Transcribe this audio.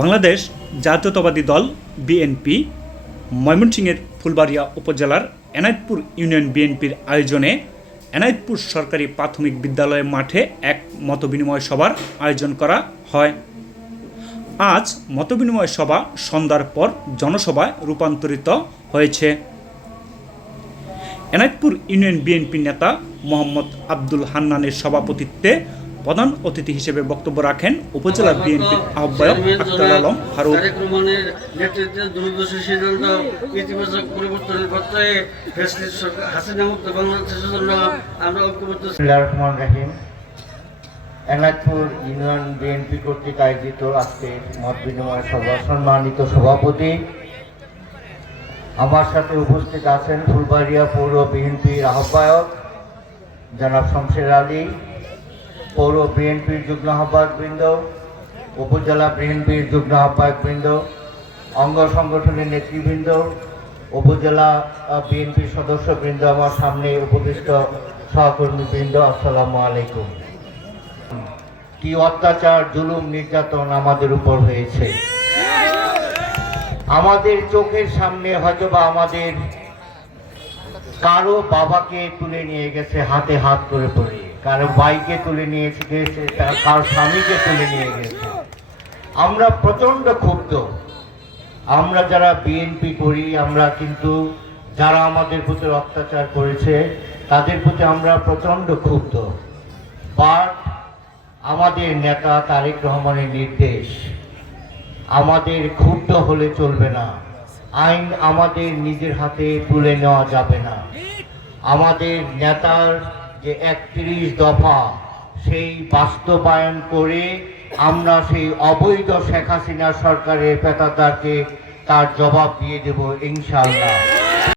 বাংলাদেশ জাতীয়তাবাদী দল বিএনপি, ময়মনসিংহের ফুলবাড়িয়া উপজেলার এনায়তপুর ইউনিয়ন বিএনপির আয়োজনে এনায়তপুর সরকারি প্রাথমিক বিদ্যালয় মাঠে এক মতবিনিময় সভার আয়োজন করা হয়। আজ মতবিনিময় সভা সন্ধ্যার পর জনসভায় রূপান্তরিত হয়েছে। এনায়তপুর ইউনিয়ন বিএনপি নেতা মোহাম্মদ আব্দুল হান্নানের সভাপতিত্বে প্রধান অতিথি হিসেবে বক্তব্য রাখেন উপজেলা বিএনপির আহ্বায়ক আক্তার আলম ফারুক। নেতৃত্বে দূরদর্শী সিদ্ধান্ত ইতিবাচক পরিবর্তনের পত্রে হাসিনা মুক্ত বাংলাদেশের জন্য আমরা ঐক্যবদ্ধ রহমান রাহিম। এনায়তপুর ইউনিয়ন বিএনপি কর্তৃক আয়োজিত আজকের মত বিনিময় সভা সম্মানিত সভাপতি। আমার সাথে উপস্থিত আছেন ফুলবাড়িয়া পৌর বিএনপির আহ্বায়ক জনাব শমশের আলী পৌর বিএনপির যুগ্ম আহ্বায়ক বৃন্দ, উপজেলা বিএনপির যুগ্ম আহ্বায়ক বৃন্দ, অঙ্গ সংগঠনের নেতৃবৃন্দ, উপজেলা বিএনপির সদস্যবৃন্দ, আমার সামনে উপবিষ্ট সহকর্মীবৃন্দ, আসসালামু আলাইকুম। কি অত্যাচার, জুলুম, নির্যাতন আমাদের উপর হয়েছে? আমাদের চোখের সামনে হয়তোবা আমাদের কারও বাবাকে তুলে নিয়ে গেছে, হাতে হাত করে পড়ে কারও বাইকে তুলে নিয়ে গেছে কারও স্বামীকে তুলে নিয়ে গেছে। আমরা প্রচণ্ড ক্ষুব্ধ। আমরা যারা বিএনপি করি, আমরা কিন্তু যারা আমাদের প্রতি অত্যাচার করেছে, তাদের প্রতি আমরা প্রচণ্ড ক্ষুব্ধ। বাট আমাদের নেতা তারেক রহমানের নির্দেশ, আমাদের ক্ষুব্ধ হলে চলবে না। আইন আমাদের নিজের হাতে তুলে নেওয়া যাবে না। আমাদের নেতার যে একত্রিশ দফা সেই বাস্তবায়ন করে আমরা সেই অবৈধ শেখ হাসিনা সরকারের পেতাদারকে তার জবাব দিয়ে দেব ইনশাআল্লাহ।